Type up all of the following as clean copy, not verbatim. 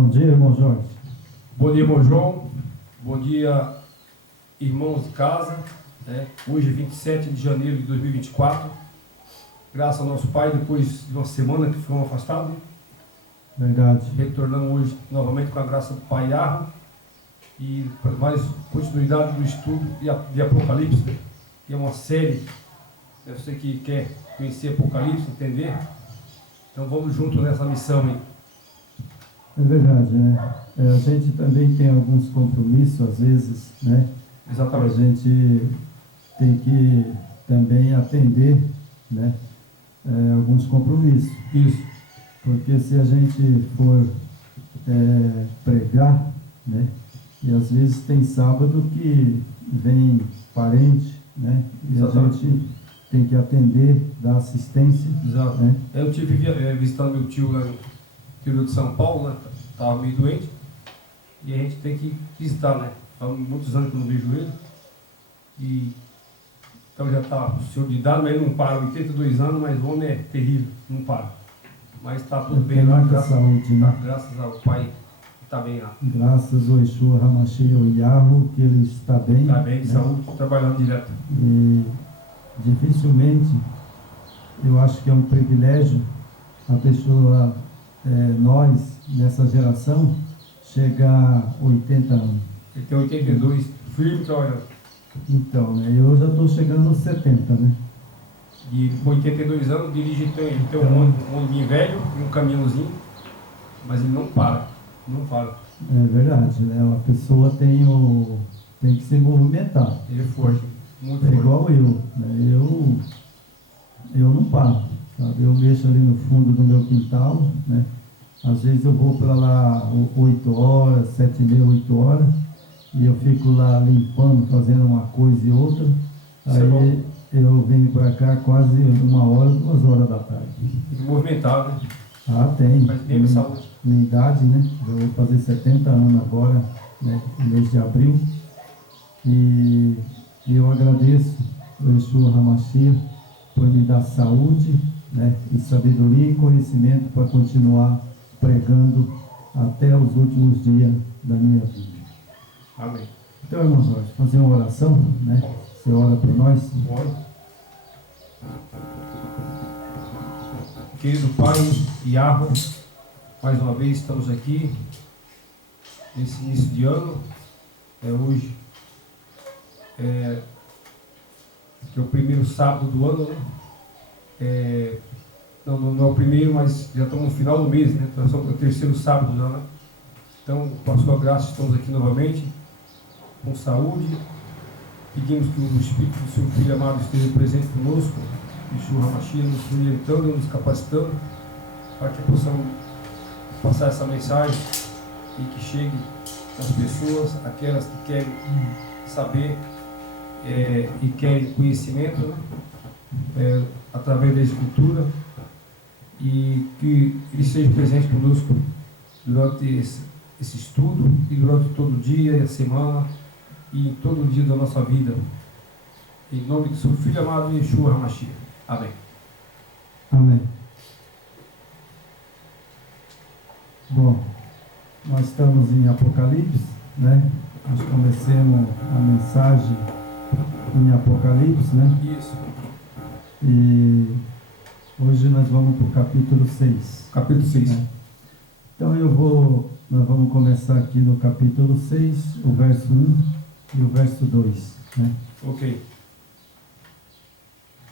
Bom dia, irmão Jorge. Bom dia, irmão João. Bom dia, irmãos de casa. Hoje, 27 de janeiro de 2024. Graças ao nosso Pai, depois de uma semana que ficamos afastados. Verdade. Retornamos hoje novamente com a graça do Pai Yahweh. E para mais continuidade do estudo de Apocalipse, que é uma série. Você que quer conhecer Apocalipse, entender. Então vamos juntos nessa missão aí. É verdade, né? A gente também tem alguns compromissos, às vezes, né? Exatamente. A gente tem que também atender, né? Alguns compromissos. Isso. Porque se a gente for pregar, né? E às vezes tem sábado que vem parente, né? E Exatamente. a gente tem que atender, dar assistência. Exato. Né? Eu tive visitando meu tio lá no interior de São Paulo, né? Estava meio doente. E a gente tem que visitar, né? Há muitos anos que eu não vejo ele. E então já está o senhor de idade, mas ele não para. 82 anos, mas o homem é terrível, não para. Mas está tudo bem lá, saúde, né? Graças ao Pai que está bem lá. Graças ao Yeshua Hamashia, o Yahweh, que ele está bem. Está bem, né? de saúde, trabalhando direto. E dificilmente, eu acho que é um privilégio a pessoa, nós, nessa geração, chegar a 80 anos. Ele tem 82, firme trabalhando. Então, né, eu já estou chegando aos 70, né? E com 82 anos dirige, ele tem um ônibus velho e um caminhãozinho, mas ele não para, não para. É verdade, né? A pessoa tem que se movimentar. Ele é forte, muito É forte. igual eu, né? Eu não paro, sabe? Eu mexo ali no fundo do meu quintal, né? Às vezes eu vou para lá 8 horas, 7h30, 8 horas, e eu fico lá limpando, fazendo uma coisa e outra. Aí eu venho para cá quase 1 hora, 2 horas da tarde. Tem que movimentar, né? Ah, tem. Faz bem pra saúde. Minha idade, né? Eu vou fazer 70 anos agora, né? No mês de abril. E eu agradeço ao Yeshua Hamashia por me dar saúde, né? E sabedoria e conhecimento para continuar pregando até os últimos dias da minha vida. Amém. Então, irmão Jorge, fazer uma oração, né? Você ora por nós? Bora. Querido Pai Yahweh, mais uma vez estamos aqui nesse início de ano. Hoje que é o primeiro sábado do ano, né? Não é o primeiro, mas já estamos no final do mês, né? Então estamos no terceiro sábado já, né? Então, com a sua graça, estamos aqui novamente, com saúde. Pedimos que o Espírito do seu Filho amado esteja presente conosco, Yeshua Hamashia, nos orientando, nos capacitando, para que possamos passar essa mensagem e que chegue às pessoas, aquelas que querem saber e querem conhecimento, né? Através da Escritura, e que Ele seja presente conosco durante esse estudo e durante todo o dia e a semana e em todo o dia da nossa vida. Em nome do seu Filho amado Yeshua Hamashia. Amém. Amém. Bom, nós estamos em Apocalipse, né? Nós começamos a mensagem em Apocalipse, né? Isso. E hoje nós vamos para o capítulo 6. Capítulo 6. Né? Então nós vamos começar aqui no capítulo 6, o verso 1 e o verso 2. Né? Ok.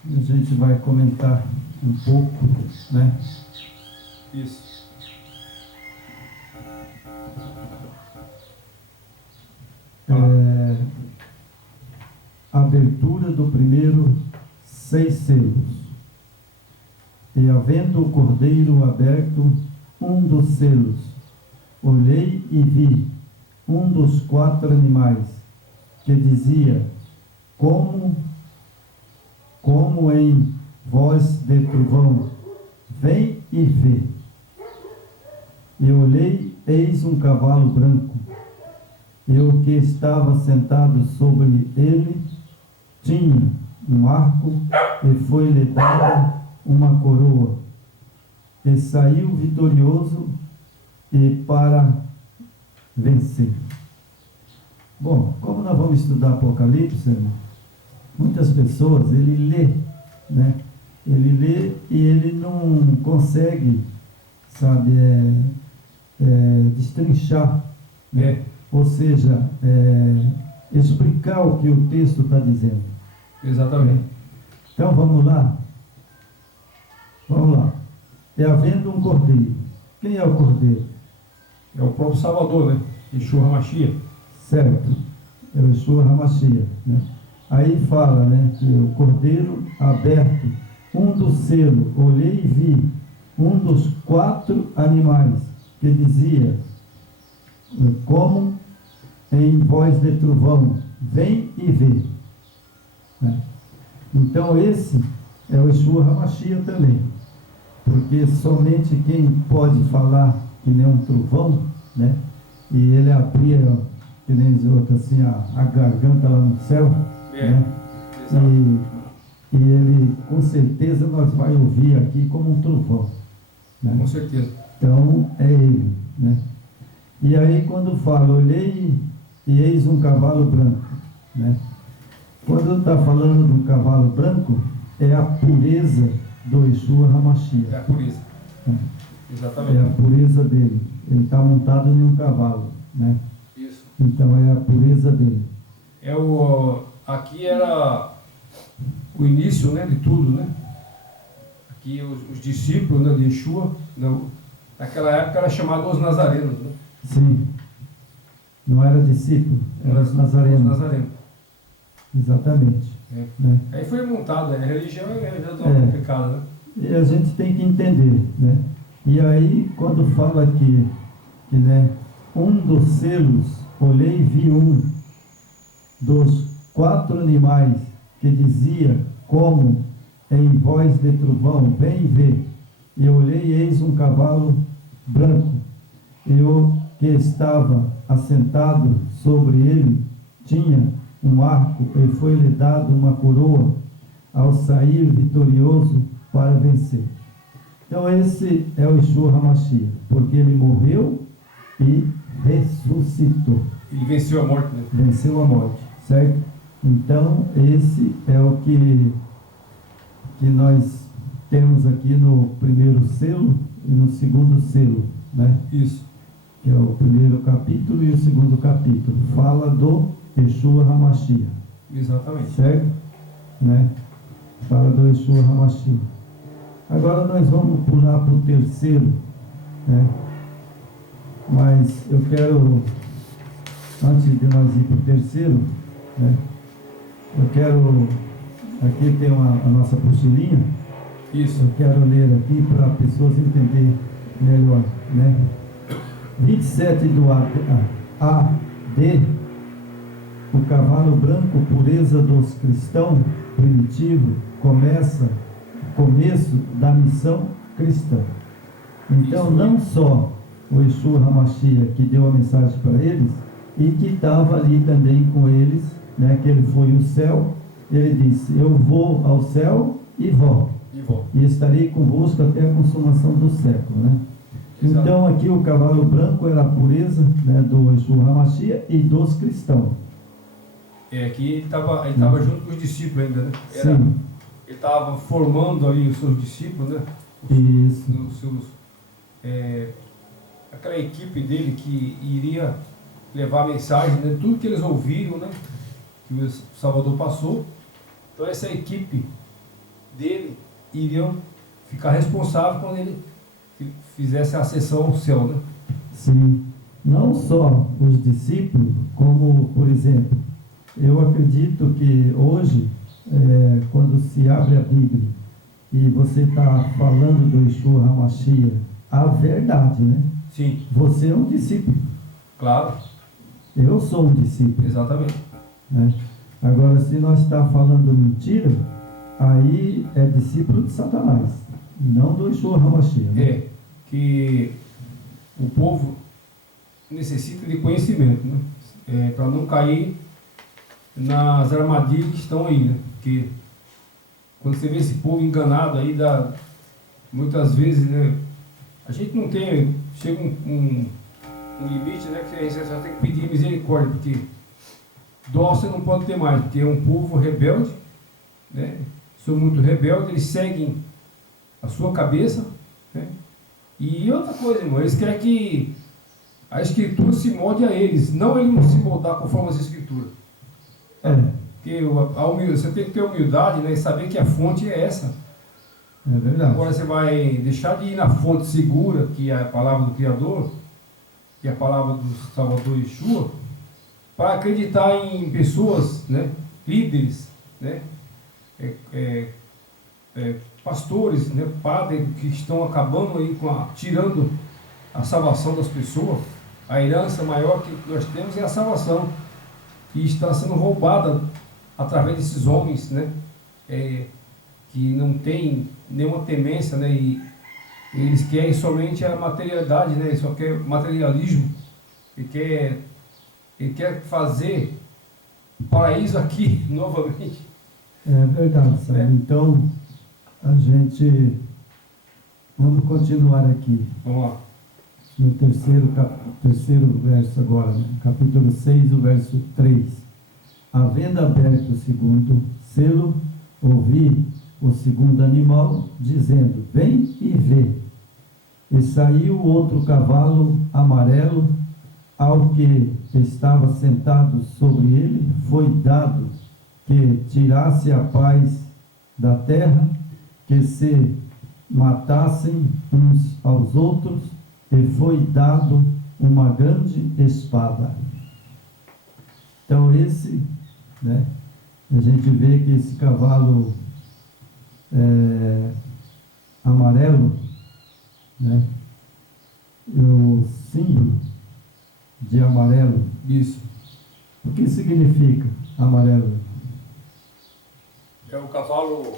E a gente vai comentar um pouco, né? Isso. A abertura do primeiro 6 selos. E havendo o cordeiro aberto um dos selos, olhei e vi um dos 4 animais, que dizia, como em voz de trovão, vem e vê. E olhei, eis um cavalo branco, e o que estava sentado sobre ele tinha um arco, e foi-lhe dada uma coroa, e saiu vitorioso e para vencer. Bom, como nós vamos estudar Apocalipse, muitas pessoas, ele lê, né? Ele lê e ele não consegue, sabe, destrinchar, né? Ou seja, explicar o que o texto está dizendo. Exatamente. Então vamos lá. Vamos lá. É havendo um cordeiro. Quem é o cordeiro? É o próprio Salvador, né? Yeshua HaMashiach. Certo. É o Yeshua HaMashiach, né? Aí fala, né, que o cordeiro aberto, um dos selos, olhei e vi, um dos 4 animais, que dizia, como em voz de trovão, vem e vê. Né? Então esse é o Yeshua HaMashiach também, porque somente quem pode falar que nem um trovão, né? E ele abria, que nem diz outro, assim, a garganta lá no céu, né? E ele, com certeza, nós vai ouvir aqui como um trovão, né? Com certeza. Então, é ele, né? E aí, quando fala, olhei e eis um cavalo branco, né? Quando está falando de um cavalo branco, é a pureza do Yeshua HaMashiach. É a pureza. Exatamente. É a pureza dele. Ele está montado em um cavalo, né? Isso. Então, é a pureza dele. Aqui era o início, né, de tudo, né? Aqui os discípulos, né, de Yeshua, naquela época era chamado os nazarenos, né? Sim. Não era discípulo, era os nazarenos. Os nazarenos. Exatamente. É. Né? Aí foi montada, a religião é complicada, né? E a gente tem que entender, né? E aí, quando fala aqui, que, né, um dos selos, olhei e vi um dos 4 animais, que dizia, como em voz de trovão, vem e vê. E olhei e eis um cavalo branco, e o que estava assentado sobre ele tinha um arco, e foi-lhe dado uma coroa ao sair vitorioso para vencer. Então esse é o Yeshua HaMashiach, porque ele morreu e ressuscitou. Ele venceu a morte, né? Venceu a morte, certo? Então esse é o que nós temos aqui no primeiro selo e no segundo selo, né? Isso. Que é o primeiro capítulo e o segundo capítulo. Fala do Yeshua HaMashiach. Exatamente. Certo? Né? Fala do Yeshua HaMashiach. Agora nós vamos pular para o terceiro, né? Mas eu quero, antes de nós ir para o terceiro, né? Eu quero, aqui tem a nossa apostilinha. Isso. Eu quero ler aqui para as pessoas entenderem melhor, né? 27 do AD, o cavalo branco, pureza dos cristãos primitivos, começo da missão cristã. Então, não só o Yeshua HaMashiach que deu a mensagem para eles, e que estava ali também com eles, né, que ele foi ao céu, ele disse, eu vou ao céu e volto, e estarei convosco até a consumação do século, né? Exato. Então aqui o cavalo branco era a pureza, né, do Yeshua HaMashiach e dos cristãos. Aqui ele estava junto com os discípulos ainda, né? Sim. Ele estava formando ali os seus discípulos, né? Isso. Aquela equipe dele que iria levar a mensagem, né? Tudo que eles ouviram, né? Que o Salvador passou. Então essa equipe dele iriam ficar responsável quando ele fizesse a ascensão ao céu, né? Sim. Não só os discípulos, como, por exemplo, eu acredito que hoje, quando se abre a Bíblia e você está falando do Yeshua HaMashiach, a verdade, né? Sim. Você é um discípulo. Claro. Eu sou um discípulo. Exatamente. Né? Agora, se nós estamos falando mentira, aí é discípulo de Satanás, não do Yeshua HaMashiach. Né? Que o povo necessita de conhecimento, né? Para não cair nas armadilhas que estão aí, né? Porque quando você vê esse povo enganado aí, muitas vezes, né? A gente não tem, chega um limite, né, que a gente só tem que pedir misericórdia, porque dó você não pode ter mais, porque é um povo rebelde, né, são muito rebeldes, eles seguem a sua cabeça, né, e outra coisa, irmão, eles querem que a Escritura se molde a eles, não ele não se moldar conforme as Escrituras. Porque você tem que ter humildade, né, e saber que a fonte é essa. É verdade. Agora você vai deixar de ir na fonte segura, que é a palavra do Criador, que é a palavra do Salvador Yeshua, para acreditar em pessoas, né, líderes, né, pastores, né, padres que estão acabando aí tirando a salvação das pessoas. A herança maior que nós temos é a salvação, e está sendo roubada através desses homens, né, que não tem nenhuma temência, né, e eles querem somente a materialidade, né, só quer materialismo, ele quer fazer o paraíso aqui novamente. É verdade, sabe? Então, vamos continuar aqui. Vamos lá. No terceiro verso agora, né? Capítulo 6, o verso 3. Havendo aberto o segundo selo, ouvi o segundo animal, dizendo, vem e vê. E saiu outro cavalo amarelo, ao que estava sentado sobre ele, foi dado que tirasse a paz da terra, que se matassem uns aos outros, e foi dado uma grande espada. Então né, a gente vê que esse cavalo amarelo, né, o símbolo de amarelo. Isso. O que significa amarelo? É o cavalo.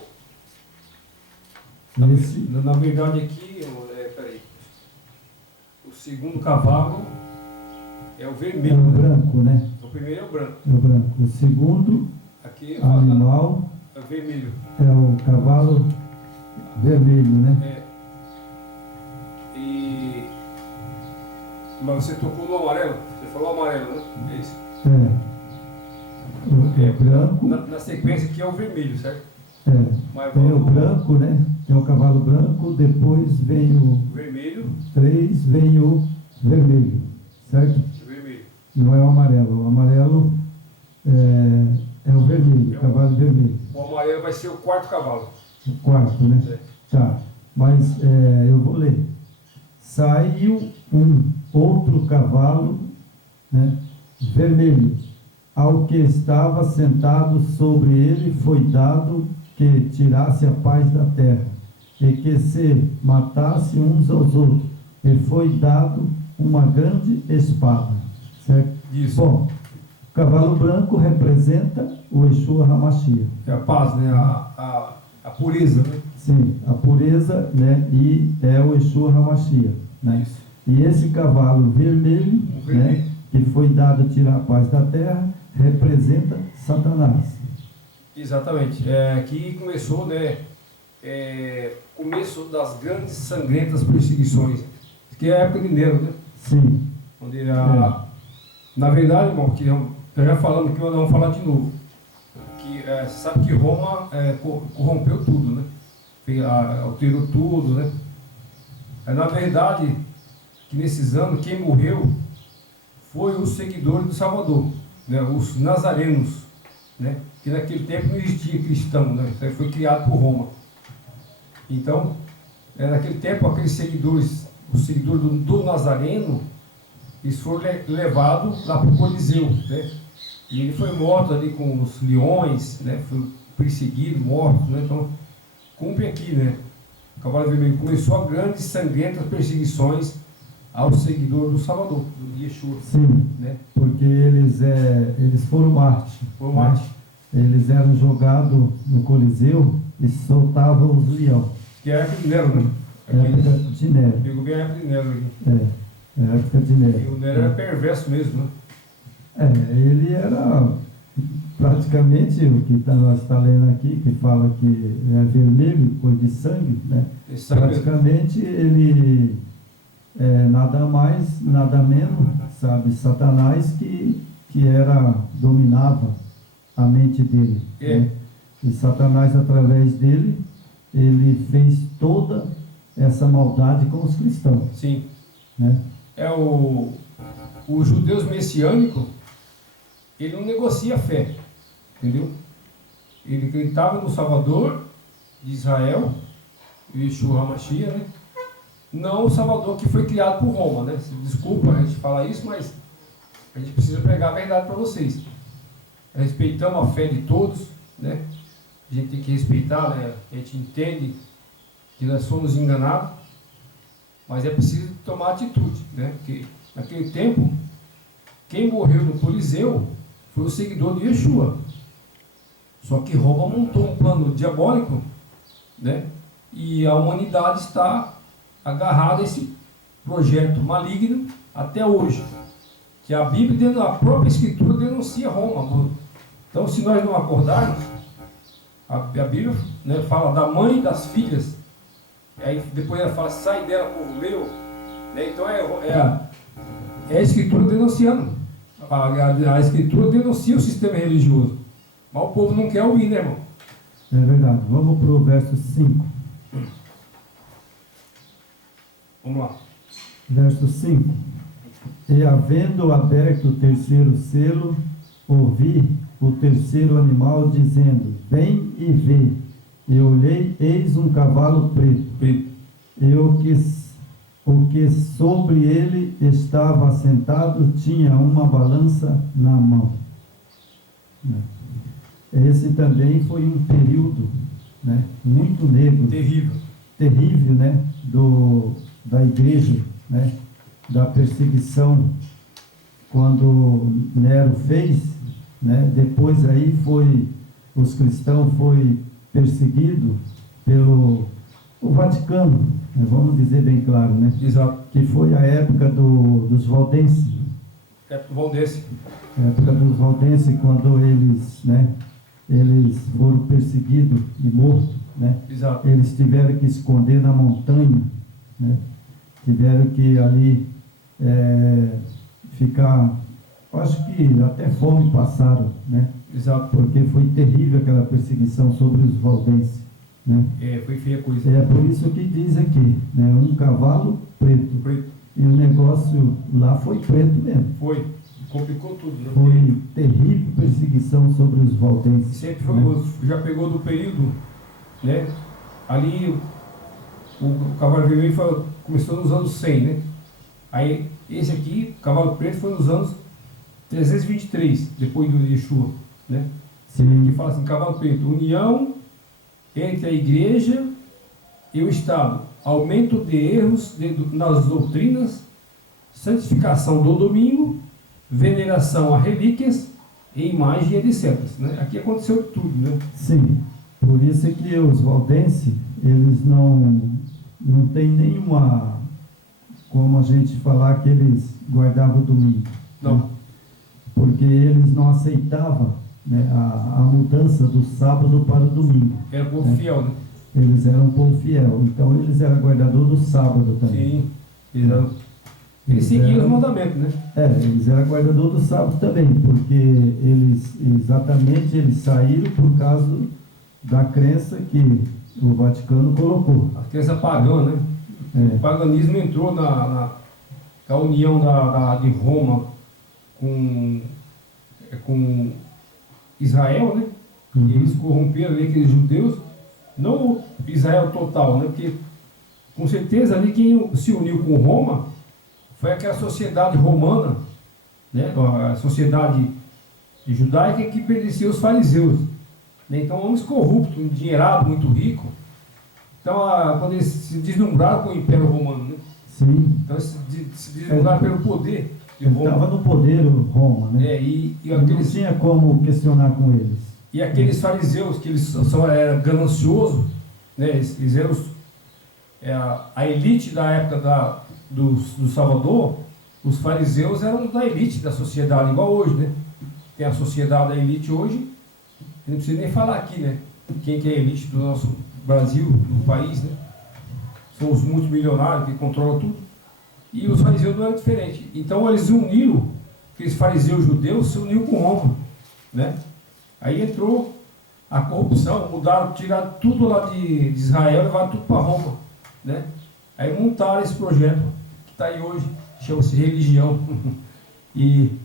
Esse, Na verdade aqui, peraí. O segundo cavalo é o é vermelho. o né? branco, né? O primeiro é o branco. É o branco. O segundo Aqui animal é vermelho. é o cavalo vermelho, né? Mas você tocou no amarelo. Você falou amarelo, né? É isso. O branco. Na sequência aqui é o vermelho, certo? Mas Tem o branco, né? Tem o cavalo branco, depois vem o vermelho. 3, vem o vermelho, certo? Vermelho. Não é o amarelo. O amarelo é o vermelho, o cavalo vermelho. O amarelo vai ser o quarto cavalo. O quarto, né? Tá. Mas eu vou ler. Saiu um outro cavalo, né, vermelho, ao que estava sentado sobre ele foi dado que tirasse a paz da terra, e que se matasse uns aos outros, e foi dado uma grande espada. Certo? Isso. Bom, o cavalo branco representa o Yeshua HaMashiach. É a paz, né? A pureza, né? Sim, a pureza, né? E é o Yeshua HaMashiach, né? Isso. E esse cavalo vermelho, né, que foi dado a tirar a paz da terra, representa Satanás. Exatamente. Aqui começou, né? Começo das grandes sangrentas perseguições, que é a época de Nero, né? Sim. Onde na verdade, irmão, que já falamos aqui, mas vamos falar de novo. Que sabe que Roma corrompeu tudo, né? Alterou tudo, né? Na verdade, que nesses anos quem morreu foi os seguidores do Salvador, né? Os nazarenos, né? Que naquele tempo não existia cristão, né? Isso aí foi criado por Roma. Então, naquele tempo, aqueles seguidores, os seguidores do Nazareno, eles foram levados lá para o Coliseu, né? E ele foi morto ali com os leões, né? Foi perseguido, morto, né? Então, cumpre aqui, né? O cavalo vermelho começou a grandes sangrentas perseguições aos seguidores do Salvador, do Yeshua. Sim, né? Porque eles foram mártires. Foram mártires. Né? Eles eram jogados no Coliseu e soltavam os leões. Que é a época de Nero, né? Época de Nero. Pegou bem a época de Nero aqui. É a época de Nero. E o Nero era perverso mesmo, né? Ele era praticamente o que nós está lendo aqui, que fala que é vermelho, cor de sangue, né? Esse sangue Praticamente ele nada mais, nada menos, sabe, Satanás que dominava a mente dele. Né? E Satanás, através dele, ele fez toda essa maldade com os cristãos. Sim. Né? O judeu messiânico, ele não negocia a fé, entendeu? Ele acreditava no Salvador de Israel, Yeshua HaMashiach, né? Não o Salvador que foi criado por Roma, né? Desculpa a gente falar isso, mas a gente precisa pregar a verdade para vocês. Respeitamos a fé de todos, né? A gente tem que respeitar, né? A gente entende que nós somos enganados, mas é preciso tomar atitude, né? Porque naquele tempo, quem morreu no Coliseu foi o seguidor de Yeshua. Só que Roma montou um plano diabólico, né? E a humanidade está agarrada a esse projeto maligno até hoje. Que a Bíblia, a própria Escritura denuncia Roma. Então, se nós não acordarmos, a Bíblia, né, fala da mãe e das filhas. Aí depois ela fala, sai dela, povo meu. Né? Então é a Escritura denunciando. A Escritura denuncia o sistema religioso. Mas o povo não quer ouvir, né, irmão? É verdade. Vamos para o verso 5. Vamos lá. Verso 5. E havendo aberto o terceiro selo, ouvi o terceiro animal dizendo, vem e vê. E olhei, eis um cavalo preto. E o que sobre ele estava assentado tinha uma balança na mão. Esse também foi um período, né, muito negro. Terrível, né, da igreja, né, da perseguição, quando Nero fez, né, depois aí os cristãos foi perseguido pelo o Vaticano, né, vamos dizer bem claro, né? Exato. Que foi a época dos valdenses. Época dos valdenses, quando eles, né, eles foram perseguidos e mortos, né? Exato. Eles tiveram que esconder na montanha, né? Tiveram que ali ficar, acho que até fome passaram, né? Exato. Porque foi terrível aquela perseguição sobre os valdenses, né? Foi feia a coisa. É por isso que diz aqui, né? Um cavalo preto. E o negócio lá foi preto mesmo. Foi. Complicou tudo, né? Foi terrível perseguição sobre os valdenses. Sempre foi, né? Já pegou do período, né? Ali o cavalo vermelho começou nos anos 100, né? Aí esse aqui, o cavalo preto, foi nos anos 323, depois do Yeshua, né? Sim. Que fala assim, cavalo preto, união entre a igreja e o Estado, aumento de erros nas doutrinas, santificação do domingo, veneração a relíquias e imagem, etc. Né? Aqui aconteceu tudo, né? Sim, por isso é que os valdenses, eles não tem nenhuma, como a gente falar que eles guardavam o domingo. Não. Né? Porque eles não aceitavam, né, a mudança do sábado para o domingo. Era um povo fiel, né? Eles eram um povo fiel, então eles eram guardador do sábado também. Sim, exato. Eles seguiam os mandamentos, né? Eles eram guardador do sábado também, porque eles saíram por causa da crença que o Vaticano colocou. A crença pagã, né? O paganismo entrou na união de Roma com Israel, né? Uhum. E eles corromperam ali aqueles judeus, não Israel total, né? Porque com certeza ali quem se uniu com Roma foi aquela sociedade romana, né? A sociedade judaica que pertencia aos fariseus, né? Então homens corruptos, endinheirados, muito ricos. Então quando eles se deslumbraram com o Império Romano, né? Sim. Então se deslumbraram pelo poder de Roma. Estava no poder Roma, né? E não tinha como questionar com eles. E aqueles fariseus, que eles eram gananciosos, né? Eles eram a elite da época do Salvador. Os fariseus eram da elite da sociedade, igual hoje, né? Tem a sociedade da elite hoje, não precisa nem falar aqui, né? Quem que é a elite do nosso Brasil, do país, né? São os multimilionários que controlam tudo. E os fariseus não eram diferentes. Então eles uniram, aqueles fariseus judeus se uniram com Roma, né? Aí entrou a corrupção, mudaram, tiraram tudo lá de Israel e levaram tudo para Roma, né? Aí montaram esse projeto que está aí hoje, chama-se religião.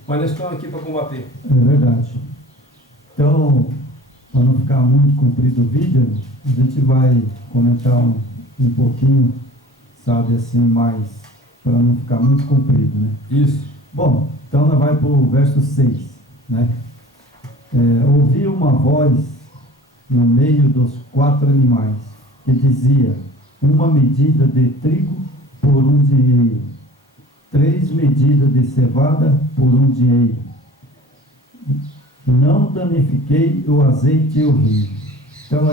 Mas nós estamos aqui para combater. É verdade. Então, para não ficar muito comprido o vídeo, a gente vai comentar um pouquinho, sabe, assim, mais, para não ficar muito comprido, né? Isso. Bom, então nós vamos para o verso 6, né? Ouvi uma voz no meio dos 4 animais, que dizia, uma medida de trigo por 1 dinheiro, 3 medidas de cevada por 1 dinheiro. Não danifiquei o azeite e o vinho. Então,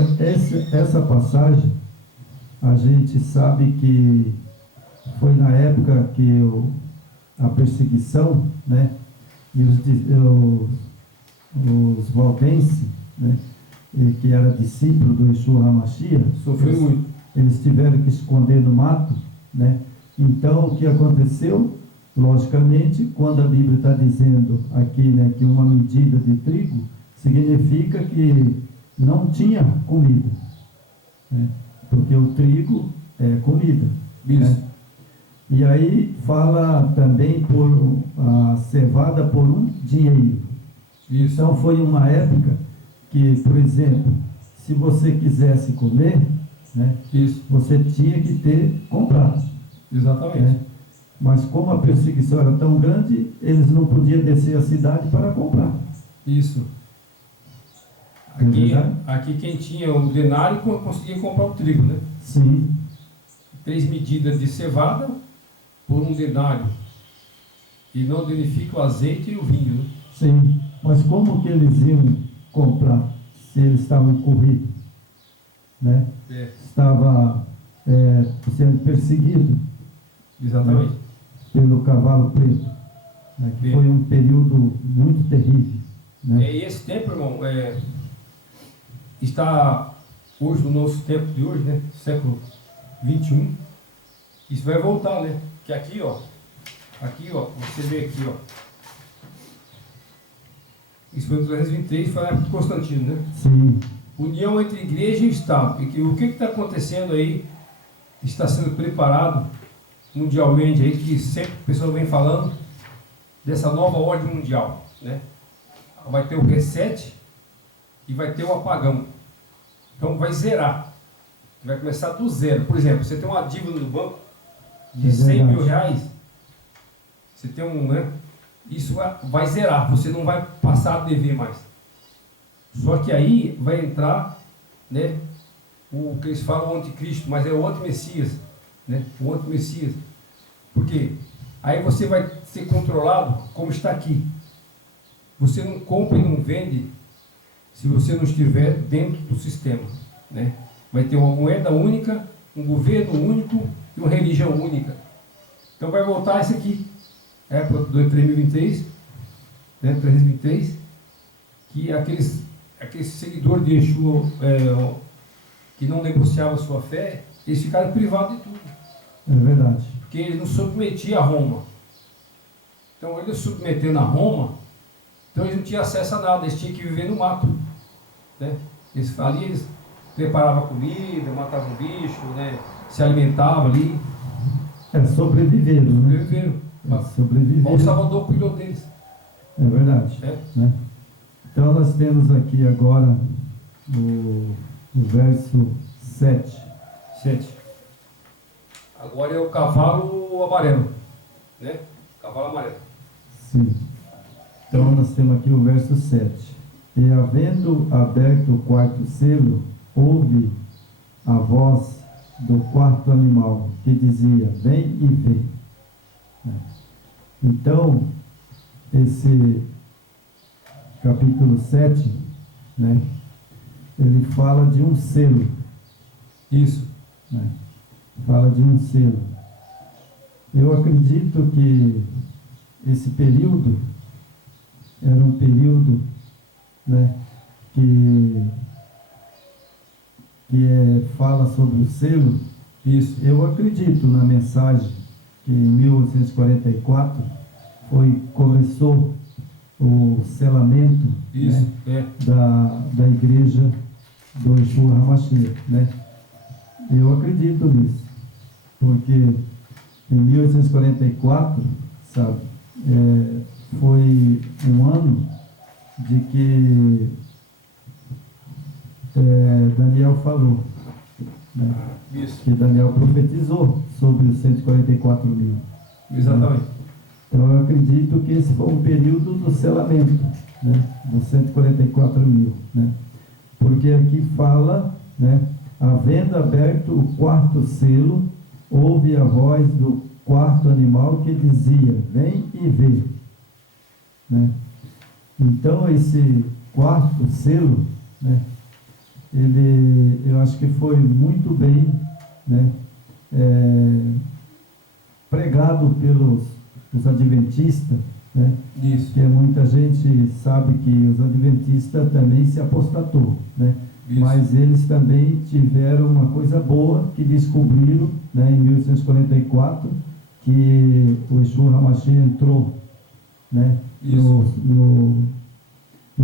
essa passagem, a gente sabe que foi na época que a perseguição, né, e os valdenses, né, que era discípulo do Yeshua HaMashiach, Sofreu muito. Eles tiveram que esconder no mato, né? Então, o que aconteceu? Logicamente, quando a Bíblia está dizendo aqui, né, que uma medida de trigo significa que não tinha comida, né? Porque o trigo é comida. Isso. Né? E aí fala também por a cevada por 1 dinheiro. Isso. Então foi uma época que, por exemplo, se você quisesse comer, né, Isso. você tinha que ter comprado. Exatamente. Né? Mas como a perseguição era tão grande, eles não podiam descer a cidade para comprar. Isso. Aqui quem tinha o denário conseguia comprar o trigo, né? Sim. 3 medidas de cevada por 1 denário. E não danifica o azeite e o vinho, né? Sim. Mas como que eles iam comprar se eles estavam corridos? Né? Estava sendo perseguido. Exatamente. Né? Pelo cavalo preto. Né? Que foi um período muito terrível. Né? E esse tempo, irmão, está hoje, no nosso tempo de hoje, né? Século 21, isso vai voltar, né? Que aqui, ó, você vê aqui, ó. Isso foi em 323, foi na época de Constantino, né? Sim. União entre igreja e Estado. E o que está acontecendo aí? Está sendo preparado mundialmente aí, que sempre o pessoal vem falando dessa nova ordem mundial, né? Vai ter o reset e vai ter o apagão. Então vai zerar. Vai começar do zero. Por exemplo, você tem uma dívida no banco de 100 mil reais. Você tem né? Isso vai zerar. Você não vai passar a dever mais. Só que aí vai entrar, né, o que eles falam o anticristo, mas é o anti-messias, né? O anti-messias. Por quê? Aí você vai ser controlado como está aqui. Você não compra e não vende se você não estiver dentro do sistema, né? Vai ter uma moeda única, um governo único e uma religião única. Então vai voltar isso aqui, época do 3023, né? 323, que aqueles seguidores de Yeshua que não negociavam a sua fé, eles ficaram privados de tudo. É verdade. Porque eles não submetiam a Roma. Então eles submetendo a Roma, então eles não tinham acesso a nada, eles tinham que viver no mato, né? Eles preparavam comida, matavam bicho, né? Se alimentavam ali. Sobreviveram, né? Sobreviveram. Sobreviveram. O Salvador cuidou deles. É verdade. Né? Então nós temos aqui agora o verso 7. Agora é o cavalo amarelo, né? Cavalo amarelo. Sim. Então nós temos aqui o verso 7. E havendo aberto o 4º selo, houve a voz do 4º animal, que dizia, vem e vê. Então, esse capítulo 7, né, ele fala de um selo. Isso. Né? Fala de um selo. Eu acredito que esse período era um período, né, que fala sobre o selo. Isso. Eu acredito na mensagem que em 1844 começou o selamento, Isso, né, da igreja do Yeshua HaMashiach, né? Eu acredito nisso, porque em 1844, sabe, foi um ano de que Daniel falou, né? Isso. Que Daniel profetizou sobre os 144 mil. Exatamente. Então eu acredito que esse foi um período do selamento, né? Dos 144 mil, né? Porque aqui fala, né? Havendo aberto o quarto selo, houve a voz do quarto animal que dizia: vem e vê, né? Então esse quarto selo, né? Eu acho que foi muito bem, né? Pregado pelos adventistas, né? Isso. Que muita gente sabe que os adventistas também se apostatou, né? Isso. Mas eles também tiveram uma coisa boa que descobriram, né, em 1844, que o Yeshua HaMashiach entrou, né, no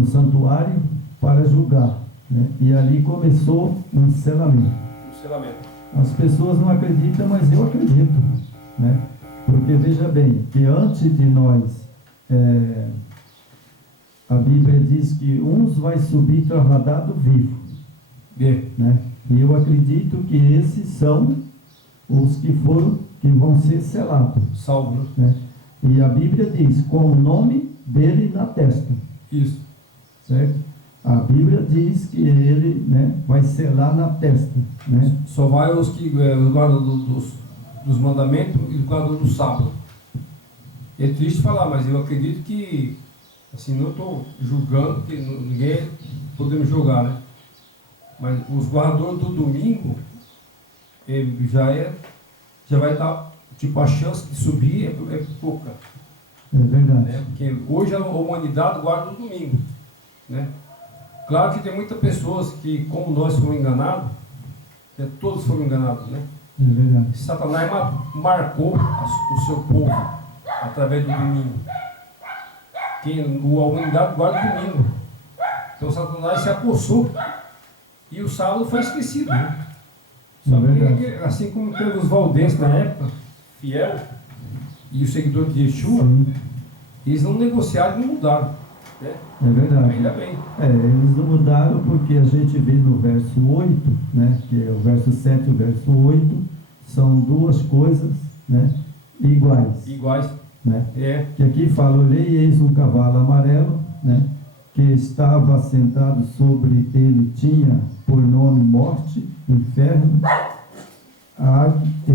santuário para julgar, né? E ali começou um selamento. As pessoas não acreditam, mas eu acredito, né? Porque veja bem, que antes de nós, a Bíblia diz que uns vai subir trasladado vivo, né? E eu acredito que esses são os que vão ser selados, salvo, né? E a Bíblia diz, com o nome dele na testa. Isso. Certo? A Bíblia diz que ele, né, vai selar na testa, né? Só vai os que guardam dos mandamentos e guardam do sábado. É triste falar, mas eu acredito que, assim, não estou julgando, que ninguém podemos julgar, né? Mas os guardadores do domingo, já vai estar, tipo, a chance de subir é pouca. É verdade. Né? Porque hoje a humanidade guarda o domingo, né? Claro que tem muitas pessoas que, como nós fomos enganados, todos foram enganados, né? É verdade. Satanás marcou o seu povo através do domingo. A humanidade guarda o domingo. Então Satanás se apossou e o sábado foi esquecido, né? Só que, assim como teve os valdenses na época, fiel, e os seguidores de Yeshua, eles não negociaram e não mudaram, né? É verdade. Ainda bem. Eles não mudaram porque a gente vê no verso 8, né, que é o verso 7 e o verso 8, são duas coisas, né, iguais. Né? Que aqui fala: olhei e eis um cavalo amarelo, né, que estava sentado sobre ele, tinha por nome morte, inferno,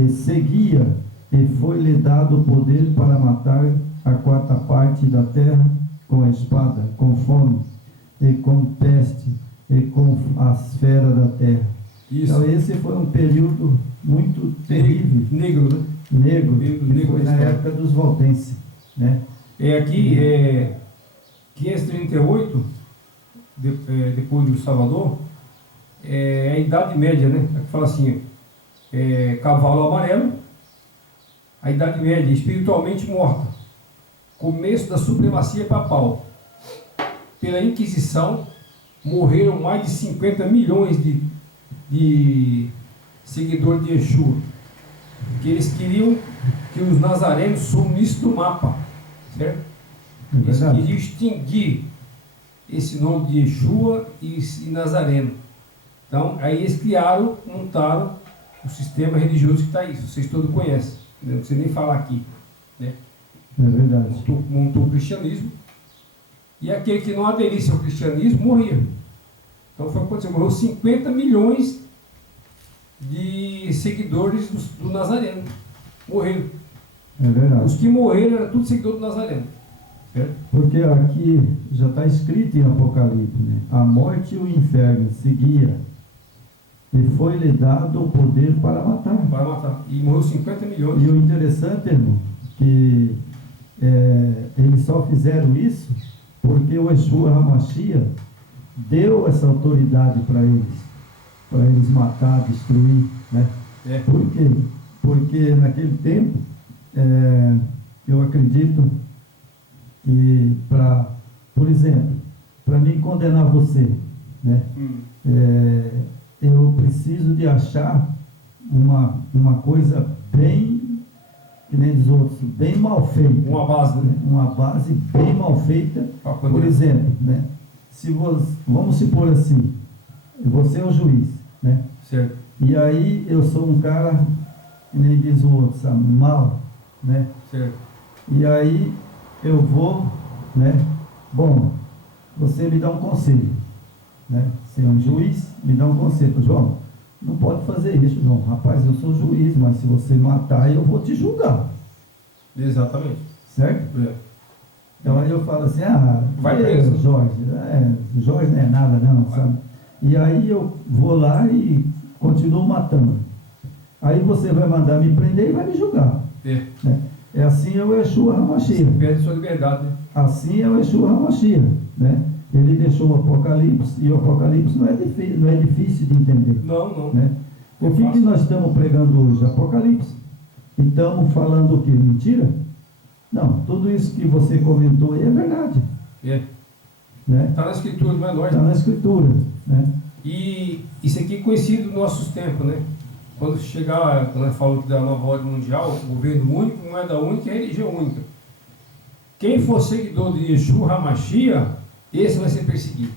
seguia, e foi-lhe dado o poder para matar a quarta parte da terra com a espada, com fome, e com peste, e com as feras da terra. Isso. Então esse foi um período muito terrível. Negro, né? Negro, foi na época dos valdenses, né? Aqui, 538, depois do Salvador, é a Idade Média, né? Aqui fala assim, cavalo amarelo, a Idade Média, espiritualmente morta, começo da supremacia papal. Pela Inquisição, morreram mais de 50 milhões de seguidores de Yeshua, que eles queriam que os nazarenos sumissem do mapa, certo? Eles queriam extinguir esse nome de Yeshua e Nazareno. Então, aí eles montaram o sistema religioso que está aí, vocês todos conhecem, não precisa nem falar aqui, né? É verdade. Montou o cristianismo, e aquele que não aderisse ao cristianismo morria. Então foi quando morreu 50 milhões de seguidores do Nazareno. Morreram. É verdade. Os que morreram eram tudo seguidor do Nazareno. Certo? Porque aqui já está escrito em Apocalipse, né? A morte e o inferno seguia, e foi-lhe dado o poder para matar. Para matar. E morreu 50 milhões. E o interessante, irmão, que eles só fizeram isso porque o Yeshua HaMashiach deu essa autoridade para eles matar, destruir, né? É. Por quê? Porque naquele tempo eu acredito que, por exemplo, para mim condenar você, né, eu preciso de achar uma coisa bem, que nem dos outros, bem mal feita. Uma base, né? Uma base bem mal feita. Por exemplo, né, se você, vamos supor assim, você é o juiz, né? Certo. E aí eu sou um cara, que nem diz o outro, sabe, mal, né? Certo. E aí eu vou, né? Bom, você me dá um conselho, né? Você é um juiz, me dá um conselho. João, não pode fazer isso, João. Rapaz, eu sou juiz, mas se você matar, eu vou te julgar. Exatamente. Certo? É. Então aí eu falo assim, vai preso. Jorge, Jorge não é nada não, sabe? E aí eu vou lá e continuo matando. Aí você vai mandar me prender e vai me julgar. Né? É assim é o Yeshua HaMashiach. Você perde sua liberdade, né? Assim é o Yeshua HaMashiach, né? Ele deixou o Apocalipse, e o Apocalipse não é difícil de entender. Não. Né? O que nós estamos pregando hoje? Apocalipse. E estamos falando o quê? Mentira? Não, tudo isso que você comentou aí é verdade. Né? Está na Escritura, não é nós. Está na Escritura. Né? E isso aqui é conhecido nos nossos tempos, né? Quando chegar, quando nós falamos da nova ordem mundial, governo único, moeda única e religião única. Quem for seguidor de Yeshua HaMashiach, esse vai ser perseguido.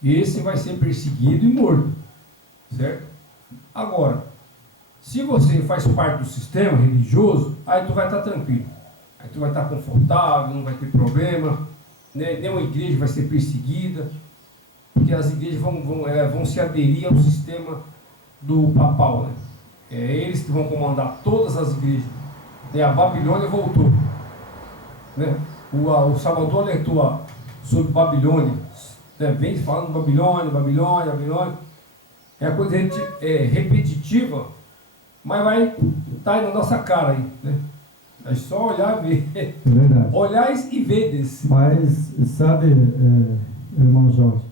Esse vai ser perseguido e morto. Certo? Agora, se você faz parte do sistema religioso, aí tu vai estar tranquilo. Aí tu vai estar confortável, não vai ter problema, né? Nenhuma igreja vai ser perseguida, porque as igrejas vão se aderir ao sistema do papal, né? É eles que vão comandar todas as igrejas. E a Babilônia voltou, né? O Salvador alertou sobre Babilônia, né? Vem falando Babilônia. É a coisa repetitiva, mas vai estar aí na nossa cara aí, né? É só olhar e ver. É verdade. Olhar e ver desse. Mas, sabe, irmão Jorge,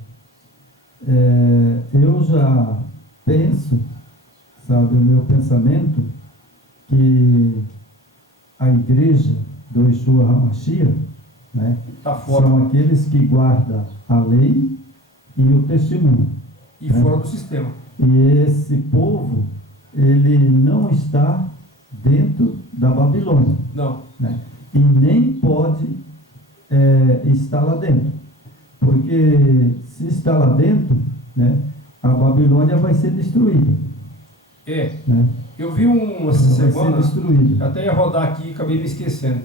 eu já penso, sabe, o meu pensamento, que a igreja do Yeshua HaMashiach, né, Tá fora. são aqueles que guardam a lei e o testemunho. E fora do sistema. E esse povo, ele não está dentro da Babilônia. Não. Né? E nem pode estar lá dentro. Porque se está lá dentro, né, a Babilônia vai ser destruída. Né? Eu vi essa semana, até ia rodar aqui e acabei me esquecendo.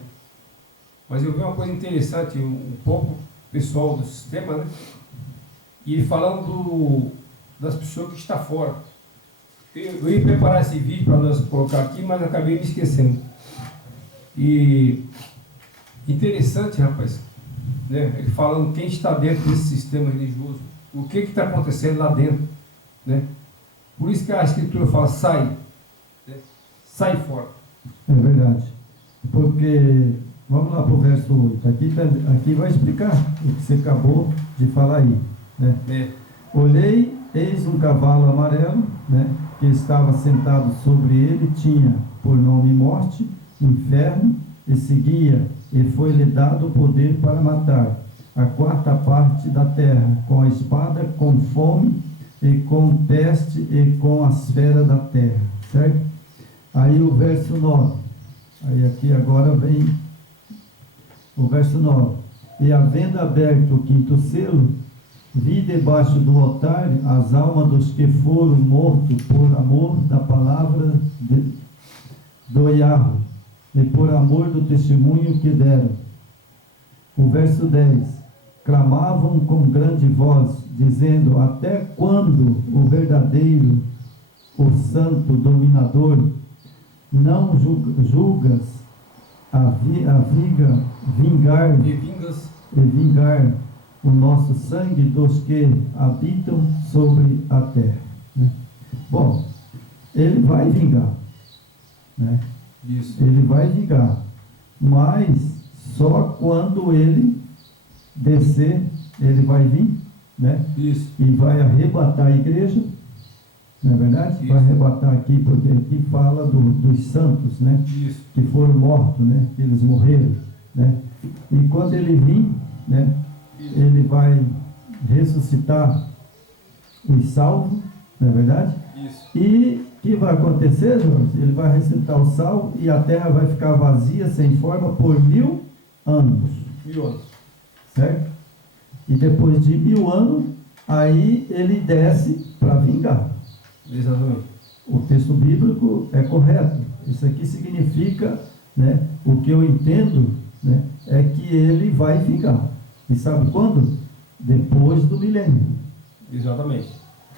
Mas eu vi uma coisa interessante, um pouco pessoal do sistema, né? E falando das pessoas que estão fora. Eu ia preparar esse vídeo para nós colocar aqui, mas acabei me esquecendo. E interessante, rapaz, né? Ele falando quem está dentro desse sistema religioso, o que está acontecendo lá dentro, né? Por isso que a Escritura fala, sai, né? Sai fora. É verdade. Porque, vamos lá para o verso 8, aqui vai explicar o que você acabou de falar aí, né? Olhei, eis um cavalo amarelo, né, que estava sentado sobre ele, tinha por nome morte, inferno, e seguia, e foi-lhe dado o poder para matar a quarta parte da terra, com a espada, com fome, e com peste, e com as feras da terra, certo? Aí o verso 9, aí aqui agora vem o verso 9, e havendo aberto o quinto selo, vi debaixo do altar as almas dos que foram mortos por amor da palavra do Yahweh e por amor do testemunho que deram. O verso 10, clamavam com grande voz, dizendo, até quando o verdadeiro, o santo dominador, não julgas vingar o nosso sangue dos que habitam sobre a terra, né? Bom, ele vai vingar, né? Isso. Ele vai vingar, mas só quando ele descer, ele vai vir, né? Isso. E vai arrebatar a igreja, não é verdade? Isso. Vai arrebatar aqui, porque aqui fala dos santos, né? Isso. Que foram mortos, né? Que eles morreram, né? E quando ele vir, né? Isso. Ele vai ressuscitar os salvos, não é verdade? Isso. E o que vai acontecer, Jorge? Ele vai ressuscitar os salvos e a terra vai ficar vazia, sem forma, por 1000 anos. 1000 anos. Certo? E depois de 1000 anos, aí ele desce para vingar. Exatamente. O texto bíblico é correto. Isso aqui significa, né, o que eu entendo, né, é que ele vai vingar. E sabe quando? Depois do milênio. Exatamente.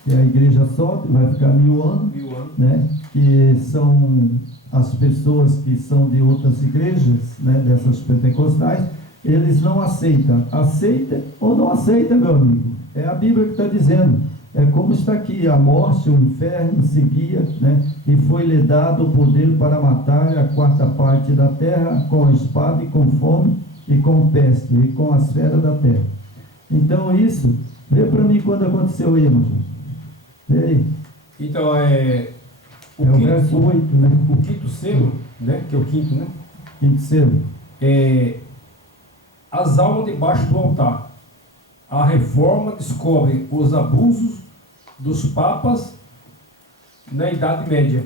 E a igreja sobe, vai ficar 1000 anos, 1000 anos. né, que são as pessoas que são de outras igrejas, né, dessas pentecostais, eles não aceitam. Aceita ou não aceita, meu amigo? É a Bíblia que está dizendo. É como está aqui: a morte, o inferno seguia, né, e foi-lhe dado o poder para matar a quarta parte da terra com a espada e com fome e com peste e com as feras da terra. Então isso, vê para mim quando aconteceu isso, irmão. Vê aí. Então, O verso 8, né? O quinto selo, né? Que é o quinto, né? Quinto selo. As almas debaixo do altar. A reforma descobre os abusos dos papas na Idade Média,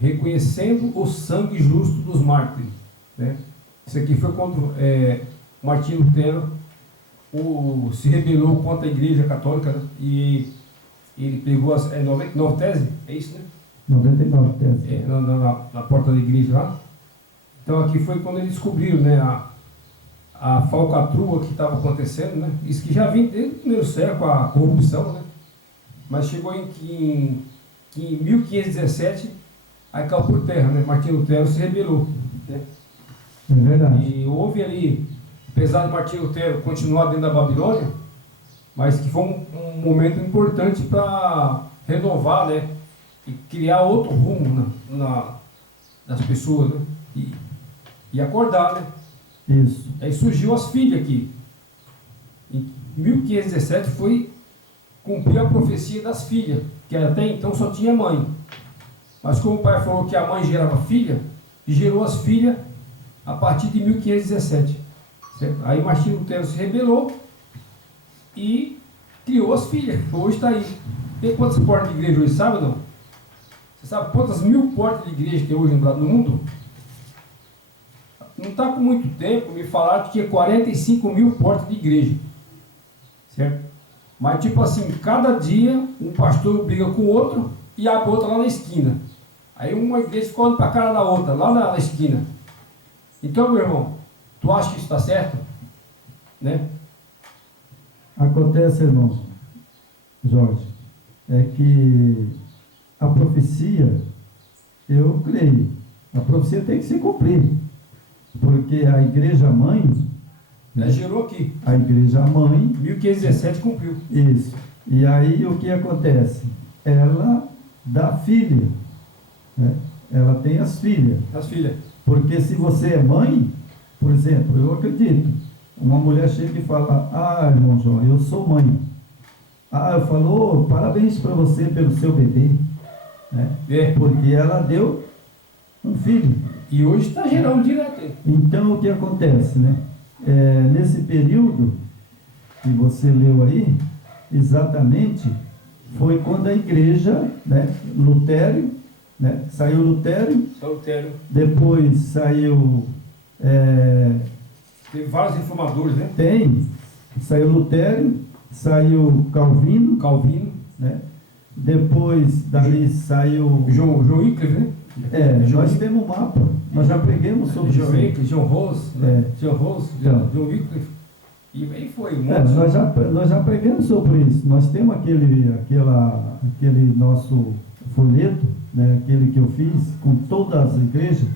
reconhecendo o sangue justo dos mártires, né? Isso aqui foi quando Martinho Lutero se rebelou contra a Igreja Católica, né? E ele pegou as 99 teses, é isso, né? 99 teses. Na porta da igreja lá. Então aqui foi quando eles descobriram, né, a falcatrua que estava acontecendo, né? Isso que já vinha desde o primeiro século, a corrupção, né? Mas chegou em 1517, aí caiu por terra, né? Martinho Lutero se rebelou, né? É verdade. E houve ali, apesar de Martinho Lutero continuar dentro da Babilônia, mas que foi um momento importante para renovar, né? E criar outro rumo nas pessoas, né? E acordar, né? Isso. Aí surgiu as filhas aqui. Em 1517 foi cumprir a profecia das filhas, que até então só tinha mãe. Mas como o pai falou que a mãe gerava filha, gerou as filhas a partir de 1517. Certo? Aí Martinho Lutero se rebelou e criou as filhas. Hoje está aí. Tem quantas portas de igreja hoje, sabe ou não? Você sabe quantas 1000 portas de igreja tem hoje no mundo? Não está com muito tempo, me falaram que tinha 45.000 portas de igreja. Certo? Mas tipo assim, cada dia um pastor briga com o outro e abre outra lá na esquina. Aí uma igreja fica olhando para a cara da outra, lá na esquina. Então, meu irmão, tu acha que isso está certo? Né? Acontece, irmão Jorge, é que a profecia, eu creio, a profecia tem que se cumprir, porque a igreja mãe, Ela gerou aqui. a igreja mãe, 1517 cumpriu. isso, e aí o que acontece? Ela dá filha, né? Ela tem as filhas, As filhas. porque se você é mãe, por exemplo, eu acredito, uma mulher chega e fala: ah, irmão João, eu sou mãe. Ah, eu falo: oh, parabéns para você pelo seu bebê, né? Porque ela deu um filho. E hoje está gerando direto aí. Então o que acontece, né? Nesse período que você leu aí, exatamente, foi quando a igreja, né, Lutero, né, saiu Lutero, Lutero. depois saiu, Teve vários reformadores, né? saiu Lutero, saiu Calvino, né? Depois dali saiu João Wycliffe, né? nós temos um mapa, nós já pregamos sobre João isso. Wycliffe, John Rose, Então. John Wycliffe. E aí foi. Nós já pregamos sobre isso. Nós temos aquele nosso folheto, né, aquele que eu fiz com todas as igrejas,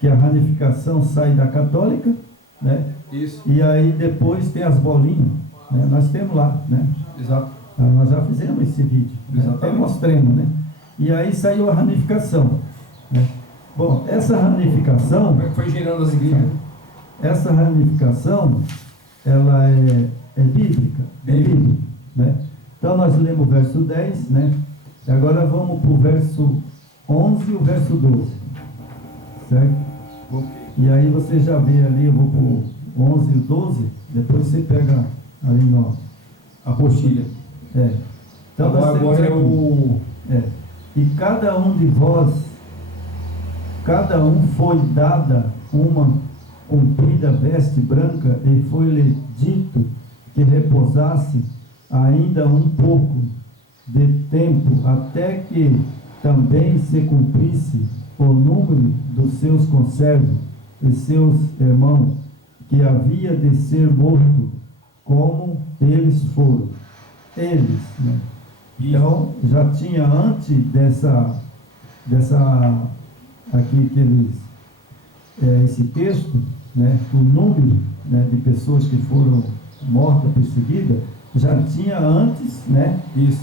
que a ramificação sai da católica, né? Isso. E aí depois tem as bolinhas, né? Nós temos lá, né? Exato. Nós já fizemos esse vídeo, né? Até mostramos, né? E aí saiu a ramificação, né? Bom, essa ramificação, Como é que foi gerando as igrejas? essa ramificação, ela é bíblica, né? Então nós lemos o verso 10, né? E agora vamos para o verso 11 e o verso 12. Certo? Ok. E aí você já vê ali, eu vou para o 11 e o 12, depois você pega ali no... Apostila. Então nós temos Agora é aqui, o... E cada um de vós, cada um foi dada uma comprida veste branca, e foi-lhe dito que repousasse ainda um pouco de tempo, até que também se cumprisse o número dos seus conservos e seus irmãos, que havia de ser morto, como eles foram. Eles, né? Então, já tinha antes dessa aqui que eles, esse texto, né, o número, né, de pessoas que foram mortas, perseguidas, já tinha antes, né, Isso.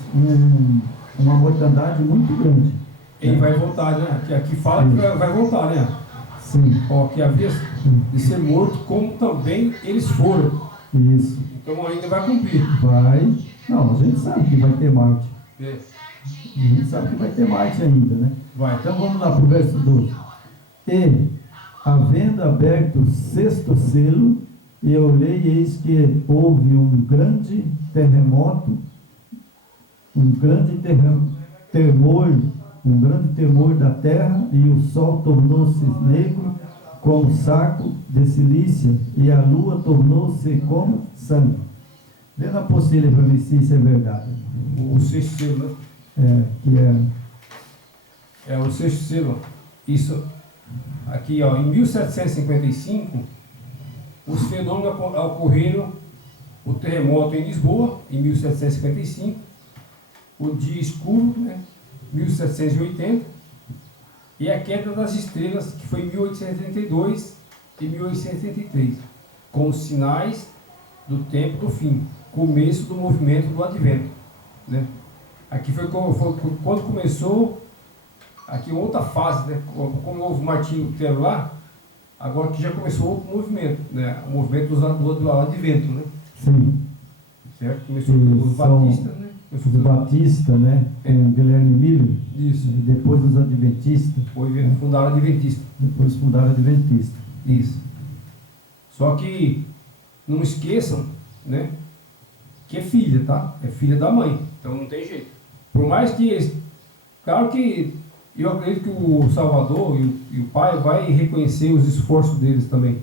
uma mortandade muito grande. Ele vai voltar, né? Aqui fala que vai voltar, né? Sim. Ó, que havia de ser morto, como também eles foram. Isso. Então ainda vai cumprir. Vai. Não, a gente sabe que vai ter Marte. É. A gente sabe que vai ter Marte ainda, né? Vai. Então vamos lá para o verso 12. E, havendo aberto o sexto selo, e olhei, eis que houve um grande terremoto, um grande temor da terra, e o sol tornou-se negro como saco de silícia, e a lua tornou-se como sangue. Vê na apostila para ver se isso é verdade. O sexto selo, né? É o sexto selo. Isso aqui, ó, em 1755, os fenômenos ocorreram: o terremoto em Lisboa, em 1755, o dia escuro, né, 1780, e a queda das estrelas, que foi em 1832 e 1833, com os sinais do tempo do fim, começo do movimento do advento, né? Aqui foi quando começou aqui outra fase, né? Como houve Martinho Lutero lá, agora que já começou outro movimento, né? O movimento do advento, né? Sim. Certo? Começou os batistas, né? Os Batista, né? Com Guilherme Miller. Isso. E depois os Adventistas. Fundaram a Adventista. Depois fundaram a Adventista. Isso. Só que não esqueçam, né? Que é filha, tá? É filha da mãe. Então não tem jeito. Por mais que... Claro que eu acredito que o Salvador e o Pai vai reconhecer os esforços deles também.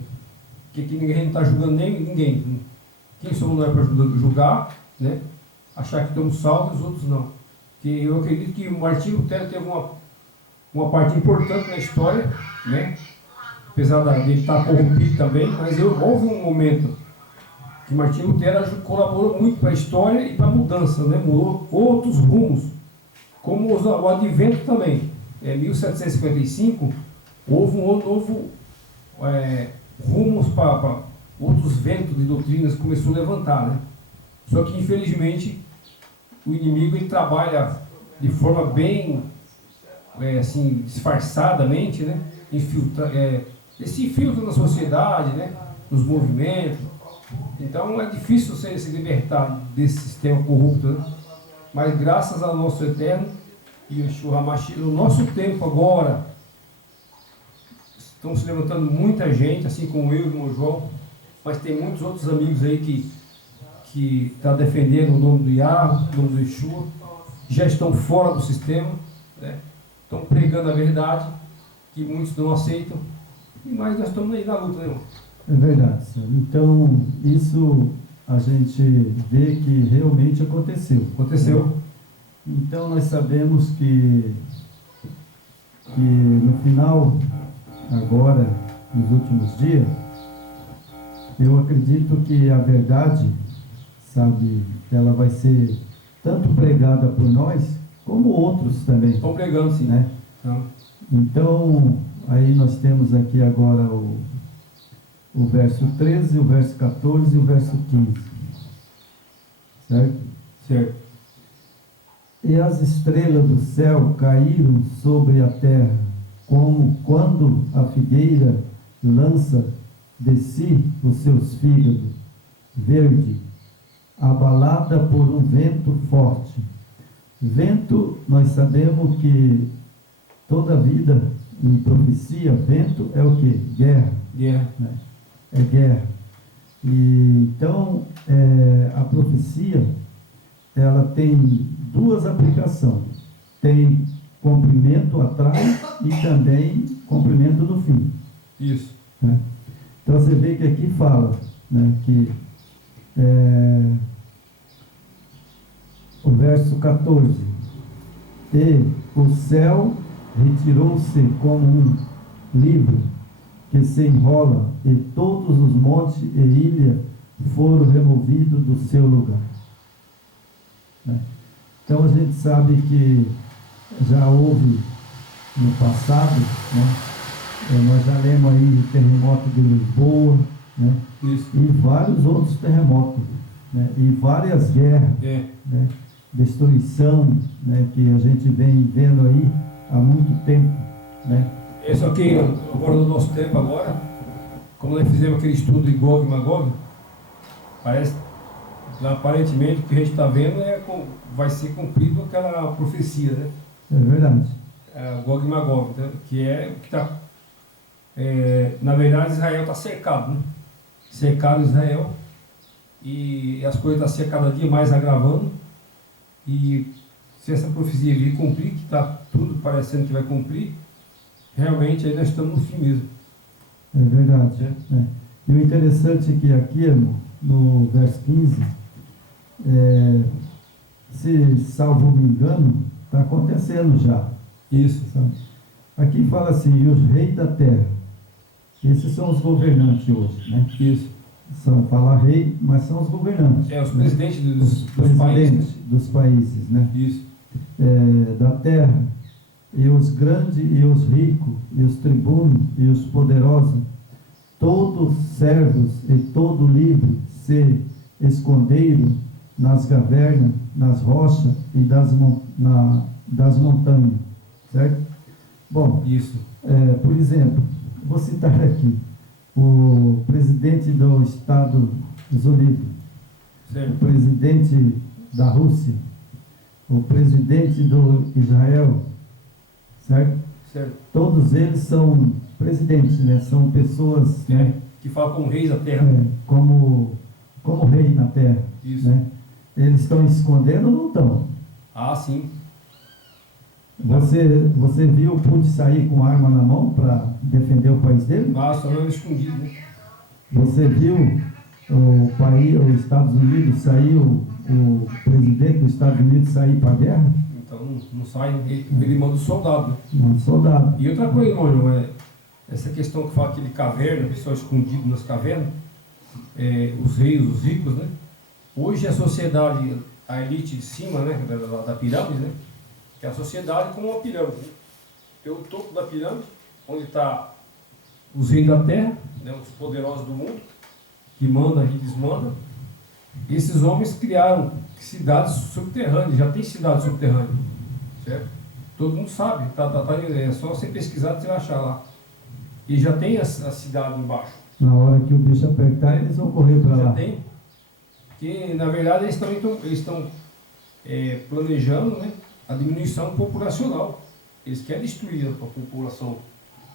Porque aqui ninguém está julgando ninguém. Quem somos nós para julgar, né? Achar que estamos salvos e os outros não. Porque eu acredito que o Martinho Lutero teve uma parte importante na história, né? Apesar de ele estar corrompido também, mas houve um momento que Martinho Lutero colaborou muito para a história e para a mudança, né? Mudou outros rumos, como o advento também. Em 1755, houve um novo rumos para outros ventos de doutrinas que começou a levantar, né? Só que, infelizmente, o inimigo ele trabalha de forma bem assim, disfarçadamente, né? Ele se infiltra na sociedade, né? Nos movimentos. Então é difícil você se libertar desse sistema corrupto, né? Mas graças ao nosso Eterno e Yeshua HaMashiach, no nosso tempo agora, estão se levantando muita gente, assim como eu e o irmão João, mas tem muitos outros amigos aí que estão defendendo o nome do Yahweh, o nome do Yeshua, já estão fora do sistema, né? Estão pregando a verdade, que muitos não aceitam, mas nós estamos aí na luta, né, irmão? É verdade, senhor. Então, isso a gente vê que realmente aconteceu. Aconteceu. Então, nós sabemos que no final, agora, nos últimos dias, eu acredito que a verdade, sabe, ela vai ser tanto pregada por nós, como outros também. Estão pregando, sim. Né? Então, aí nós temos aqui agora o verso 13, o verso 14 e o verso 15. Certo? Certo. E as estrelas do céu caíram sobre a terra, como quando a figueira lança de si os seus fígados, verde, abalada por um vento forte. Vento, nós sabemos que toda vida em profecia, vento é o quê? Guerra. Guerra. Né? É guerra. E, então, a profecia, ela tem duas aplicações. Tem cumprimento atrás e também cumprimento no fim. Isso. Né? Então, você vê que aqui fala, né, que o verso 14: e o céu retirou-se como um livro que se enrola, e todos os montes e ilhas foram removidos do seu lugar. Né? Então a gente sabe que já houve no passado, né? Nós já lemos aí o terremoto de Lisboa, né? Isso. E vários outros terremotos, né? E várias guerras, né? Destruição, né? Que a gente vem vendo aí há muito tempo, né? Só que agora no nosso tempo agora, como nós fizemos aquele estudo de Gog e Magog, parece, aparentemente o que a gente está vendo vai ser cumprido aquela profecia, né? É verdade. Gog e Magog, né? Que é o que está... na verdade Israel está cercado, né? Cercado Israel, e as coisas estão cada dia mais agravando, e se essa profecia vir cumprir, que está tudo parecendo que vai cumprir, realmente aí nós estamos no fim mesmo. É verdade. E o interessante é que aqui, irmão, no verso 15, se salvo me engano, está acontecendo já. Isso. Sabe? Aqui fala assim: e os reis da terra. Esses são os governantes hoje, né? Isso. Fala rei, mas são os governantes. Os presidentes dos presidentes países. Dos países, né? Isso. Da terra, e os grandes e os ricos, e os tribunos e os poderosos, todos servos e todo livre se esconderam nas cavernas, nas rochas e das montanhas, certo? Bom, isso. Por exemplo, vou citar aqui o presidente dos Estados Unidos, certo. O presidente da Rússia, o presidente do Israel, certo? Certo. Todos eles são presidentes, né? São pessoas, né? Que falam como reis da terra. Como rei na terra. Isso. Né? Eles estão escondendo ou não estão? Ah, sim. Você viu o Putin sair com arma na mão para defender o país dele? Ah, só não escondido, né? Você viu os Estados Unidos sair, o presidente dos Estados Unidos sair para a guerra? Então não sai, ele manda o soldado, né? Manda soldado. E outra coisa, irmão, essa questão que fala aquele caverna, pessoal escondido nas cavernas, os reis, os ricos, né? Hoje a sociedade, a elite de cima, né, da pirâmide, né? Que é a sociedade como uma pirâmide. Né? Tem o topo da pirâmide, onde está os reis da terra, né, os poderosos do mundo, que mandam e desmandam. Esses homens criaram cidades subterrâneas, já tem cidades subterrâneas, certo? Todo mundo sabe, é só você pesquisar que você vai achar lá. E já tem a cidade embaixo. Na hora que o bicho apertar, eles vão correr para lá. Já tem. Que na verdade eles estão planejando, né, a diminuição populacional. Eles querem destruir a população.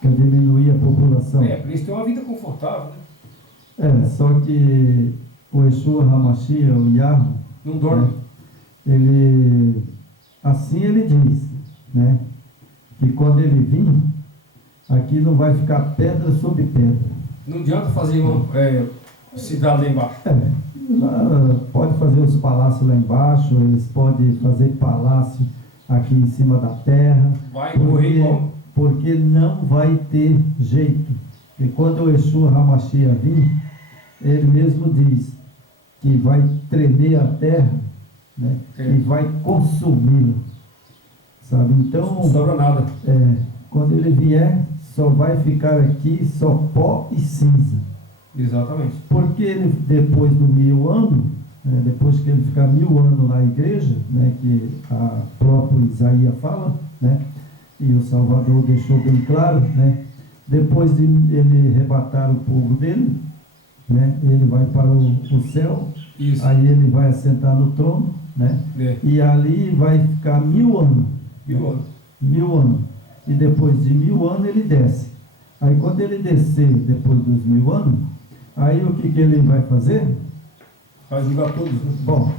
Quer diminuir a população. Para eles terem uma vida confortável, né? Só que o Yeshua HaMashiach, o Yahweh, não dorme. Né, assim ele diz, né, que quando ele vir, aqui não vai ficar pedra sobre pedra. Não adianta fazer uma cidade lá embaixo. Pode fazer os palácios lá embaixo, eles podem fazer palácio aqui em cima da terra. Vai morrer igual. Porque não vai ter jeito. E quando o Yeshua HaMashiach vir, ele mesmo diz que vai tremer a terra, né, e vai consumi-la. Sabe? Então, não sobra nada. Quando ele vier, só vai ficar aqui só pó e cinza. Exatamente. Porque ele, depois do 1000 anos, depois que ele ficar 1000 anos na igreja, né, que a própria Isaías fala, né, e o Salvador deixou bem claro, né, depois de ele arrebatar o povo dele, né, ele vai para o céu Isso. Aí ele vai assentar no trono, né? É. E ali vai ficar 1000 anos. 1000 anos. 1000 anos. E depois de 1000 anos ele desce. Aí quando ele descer, depois dos 1000 anos, aí o que ele vai fazer? Vai julgar todos, né? Bom,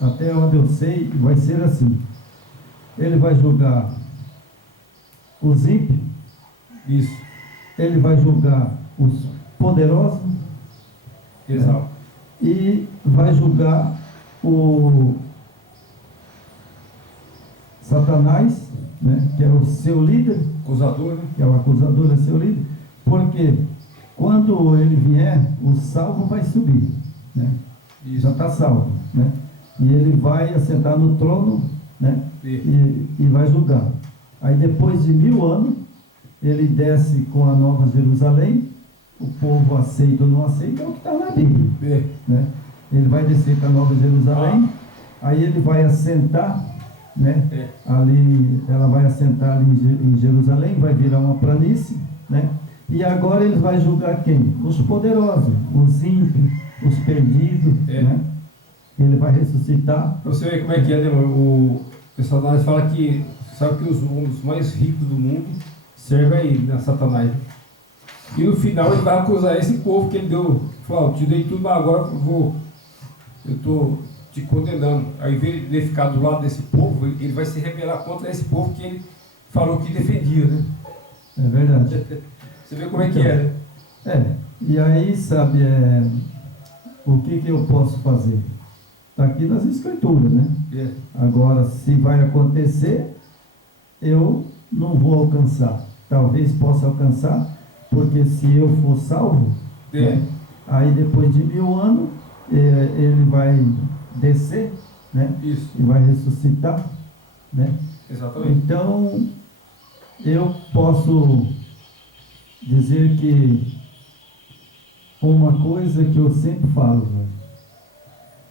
até onde eu sei, vai ser assim. Ele vai julgar os ímpios, Isso. ele vai julgar os poderosos, Exato. e vai julgar o Satanás, né, que é o seu líder, Acusador, né? que é o acusador, é seu líder, porque quando ele vier, o salvo vai subir, né? Isso. Já está salvo, né? E ele vai assentar no trono, né? E vai julgar. Aí depois de 1000 anos, ele desce com a Nova Jerusalém, o povo aceita ou não aceita, é o que está na Bíblia, É. né? Ele vai descer com a Nova Jerusalém, aí ele vai assentar, né? É. Ali, ela vai assentar ali em Jerusalém, vai virar uma planície, né? E agora ele vai julgar quem? Os poderosos, os ímpios, os perdidos, É. né? Ele vai ressuscitar. Pra você ver como é que é, né? O Satanás fala que, sabe que os mais ricos do mundo servem a ele, né? Satanás. E no final ele vai acusar esse povo que ele deu. Falou, te dei tudo, mas agora eu estou te condenando. Aí, em vez de ele ficar do lado desse povo, ele vai se rebelar contra esse povo que ele falou que defendia, né? É verdade. Você vê como é que é, né? E aí, sabe, o que eu posso fazer? Está aqui nas escrituras, né? É. Agora, se vai acontecer, eu não vou alcançar. Talvez possa alcançar, porque se eu for salvo, É. né, aí depois de 1000 anos, ele vai descer, né? Isso. E vai ressuscitar, né? Exatamente. Então, eu posso dizer que uma coisa que eu sempre falo, né?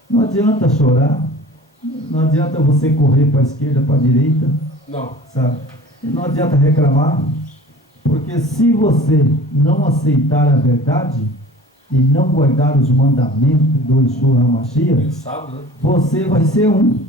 Não adianta chorar, não adianta você correr para a esquerda, para a direita, Não. sabe? Não adianta reclamar, porque se você não aceitar a verdade e não guardar os mandamentos do Yeshua E HaMashiach, o sábado, né? você vai ser um.